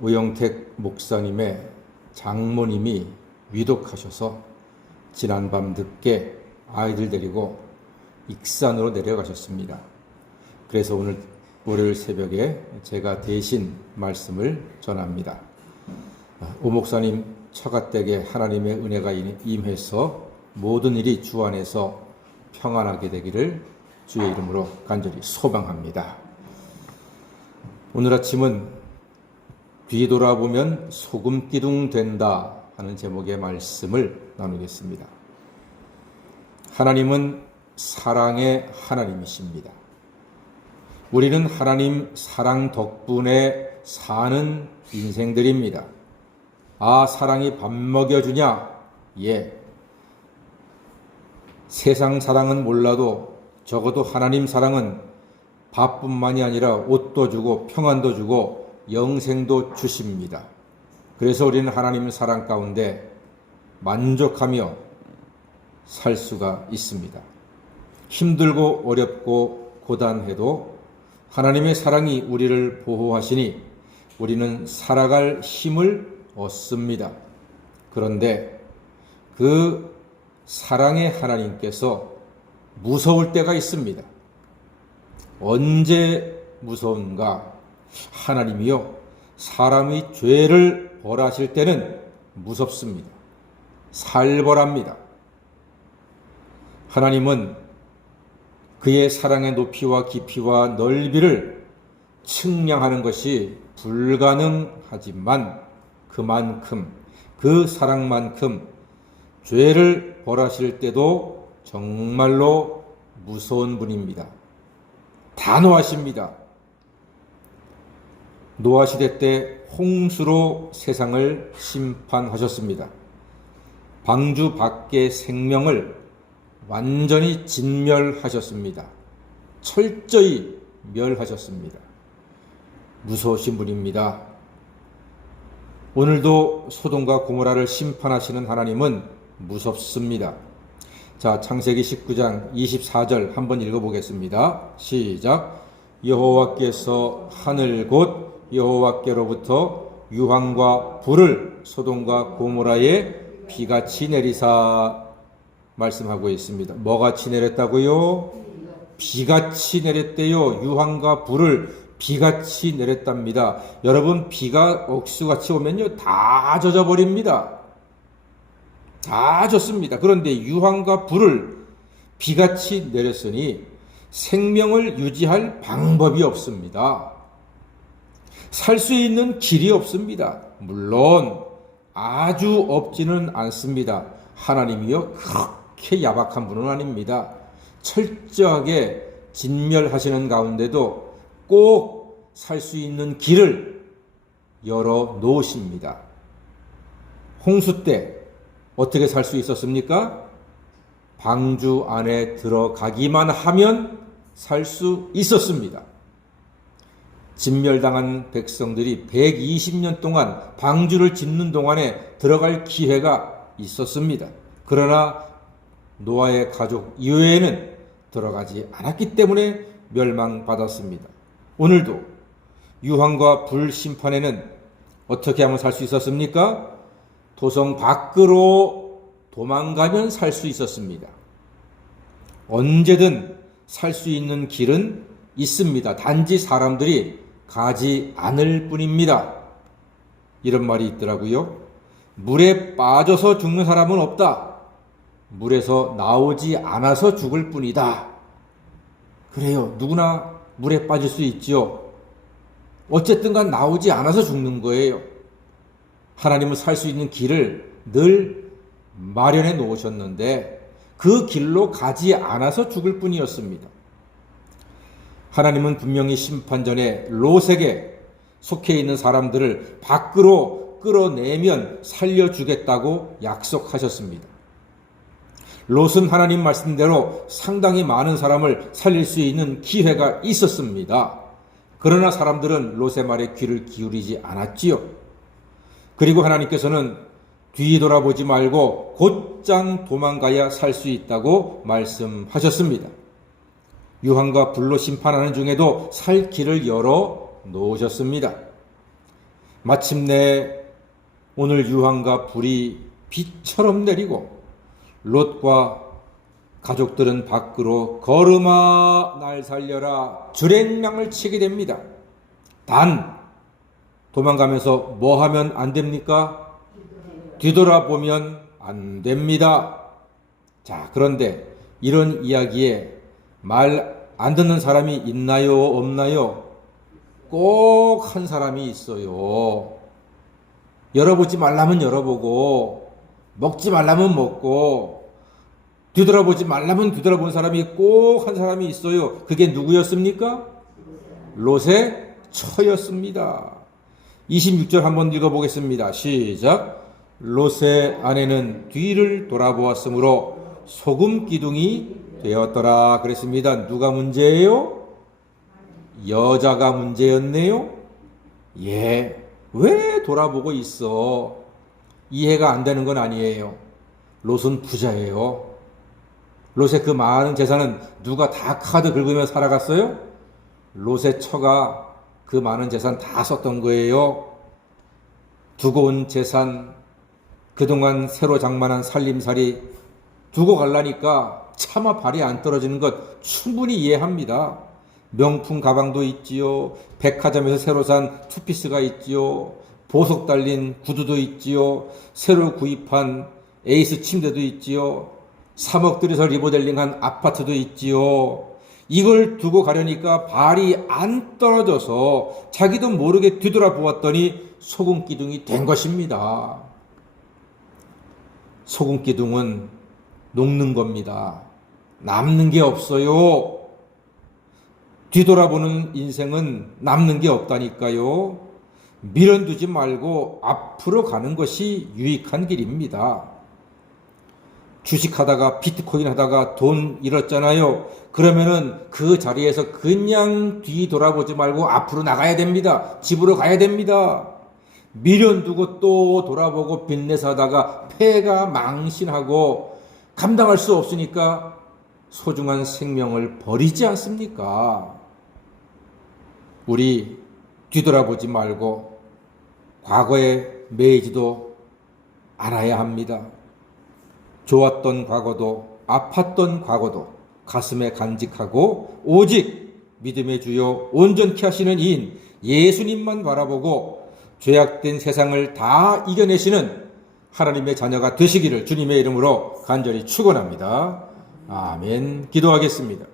우영택 목사님의 장모님이 위독하셔서 지난밤 늦게 아이들 데리고 익산으로 내려가셨습니다. 그래서 오늘 월요일 새벽에 제가 대신 말씀을 전합니다. 오 목사님 처가댁에 하나님의 은혜가 임해서 모든 일이 주 안에서 평안하게 되기를 주의 이름으로 간절히 소망합니다. 오늘 아침은 뒤돌아보면 소금기둥 된다 하는 제목의 말씀을 나누겠습니다. 하나님은 사랑의 하나님이십니다. 우리는 하나님 사랑 덕분에 사는 인생들입니다. 아, 사랑이 밥 먹여주냐? 예. 세상 사랑은 몰라도 적어도 하나님 사랑은 밥뿐만이 아니라 옷도 주고 평안도 주고 영생도 주십니다. 그래서 우리는 하나님 사랑 가운데 만족하며 살 수가 있습니다. 힘들고 어렵고 고단해도 하나님의 사랑이 우리를 보호하시니 우리는 살아갈 힘을 얻습니다. 그런데 그 사랑의 하나님께서 무서울 때가 있습니다. 언제 무서운가? 하나님이요, 사람이 죄를 벌하실 때는 무섭습니다. 살벌합니다. 하나님은 그의 사랑의 높이와 깊이와 넓이를 측량하는 것이 불가능하지만 그만큼, 그 사랑만큼 죄를 벌하실 때도 정말로 무서운 분입니다. 단호하십니다. 노아시대 때 홍수로 세상을 심판하셨습니다. 방주 밖의 생명을 완전히 진멸하셨습니다. 철저히 멸하셨습니다. 무서우신 분입니다. 오늘도 소돔과 고모라를 심판하시는 하나님은 무섭습니다. 자, 창세기 19장 24절 한번 읽어보겠습니다. 시작. 여호와께서 하늘 곧 여호와께로부터 유황과 불을 소돔과 고모라에 비같이 내리사 말씀하고 있습니다. 뭐같이 내렸다고요? 비같이 내렸대요. 유황과 불을 비같이 내렸답니다. 여러분, 비가 억수같이 오면요 다 젖어버립니다. 다 젖습니다. 그런데 유황과 불을 비같이 내렸으니 생명을 유지할 방법이 없습니다. 살 수 있는 길이 없습니다. 물론 아주 없지는 않습니다. 하나님이요 그렇게 야박한 분은 아닙니다. 철저하게 진멸하시는 가운데도 꼭 살 수 있는 길을 열어 놓으십니다. 홍수 때 어떻게 살 수 있었습니까? 방주 안에 들어가기만 하면 살 수 있었습니다. 진멸당한 백성들이 120년 동안 방주를 짓는 동안에 들어갈 기회가 있었습니다. 그러나 노아의 가족 이외에는 들어가지 않았기 때문에 멸망받았습니다. 오늘도 유황과 불 심판에는 어떻게 하면 살 수 있었습니까? 도성 밖으로 도망가면 살 수 있었습니다. 언제든 살 수 있는 길은 있습니다. 단지 사람들이 가지 않을 뿐입니다. 이런 말이 있더라고요. 물에 빠져서 죽는 사람은 없다. 물에서 나오지 않아서 죽을 뿐이다. 그래요. 누구나 물에 빠질 수 있지요. 어쨌든 간 나오지 않아서 죽는 거예요. 하나님은 살 수 있는 길을 늘 마련해 놓으셨는데 그 길로 가지 않아서 죽을 뿐이었습니다. 하나님은 분명히 심판 전에 롯에게 속해 있는 사람들을 밖으로 끌어내면 살려주겠다고 약속하셨습니다. 롯은 하나님 말씀대로 상당히 많은 사람을 살릴 수 있는 기회가 있었습니다. 그러나 사람들은 롯의 말에 귀를 기울이지 않았지요. 그리고 하나님께서는 뒤돌아보지 말고 곧장 도망가야 살 수 있다고 말씀하셨습니다. 유황과 불로 심판하는 중에도 살 길을 열어 놓으셨습니다. 마침내 오늘 유황과 불이 비처럼 내리고 롯과 가족들은 밖으로 걸음아 날 살려라 주랭랑을 치게 됩니다. 단 도망가면서 뭐 하면 안 됩니까? 뒤돌아보면 안 됩니다. 자, 그런데 이런 이야기에 말 안 듣는 사람이 있나요? 없나요? 꼭 한 사람이 있어요. 열어보지 말라면 열어보고, 먹지 말라면 먹고, 뒤돌아보지 말라면 뒤돌아보는 사람이 꼭 한 사람이 있어요. 그게 누구였습니까? 롯의 처였습니다. 26절 한번 읽어보겠습니다. 시작. 롯의 아내는 뒤를 돌아보았으므로 소금 기둥이 되었더라. 그랬습니다. 누가 문제예요? 여자가 문제였네요. 예, 왜 돌아보고 있어? 이해가 안 되는 건 아니에요. 롯은 부자예요. 롯의 그 많은 재산은 누가 다 카드 긁으며 살아갔어요? 롯의 처가 그 많은 재산 다 썼던 거예요. 두고 온 재산, 그동안 새로 장만한 살림살이 두고 갈라니까 차마 발이 안 떨어지는 것 충분히 이해합니다. 명품 가방도 있지요. 백화점에서 새로 산 투피스가 있지요. 보석 달린 구두도 있지요. 새로 구입한 에이스 침대도 있지요. 3억 들여서 리모델링한 아파트도 있지요. 이걸 두고 가려니까 발이 안 떨어져서 자기도 모르게 뒤돌아보았더니 소금 기둥이 된 것입니다. 소금 기둥은 녹는 겁니다. 남는 게 없어요. 뒤돌아보는 인생은 남는 게 없다니까요. 미련두지 말고 앞으로 가는 것이 유익한 길입니다. 주식하다가 비트코인 하다가 돈 잃었잖아요. 그러면은 그 자리에서 그냥 뒤돌아보지 말고 앞으로 나가야 됩니다. 집으로 가야 됩니다. 미련 두고 또 돌아보고 빚내서 하다가 폐가 망신하고 감당할 수 없으니까 소중한 생명을 버리지 않습니까? 우리 뒤돌아보지 말고 과거에 매이지도 않아야 합니다. 좋았던 과거도 아팠던 과거도 가슴에 간직하고 오직 믿음의 주요 온전케 하시는 이인 예수님만 바라보고 죄악된 세상을 다 이겨내시는 하나님의 자녀가 되시기를 주님의 이름으로 간절히 축원합니다. 아멘. 기도하겠습니다.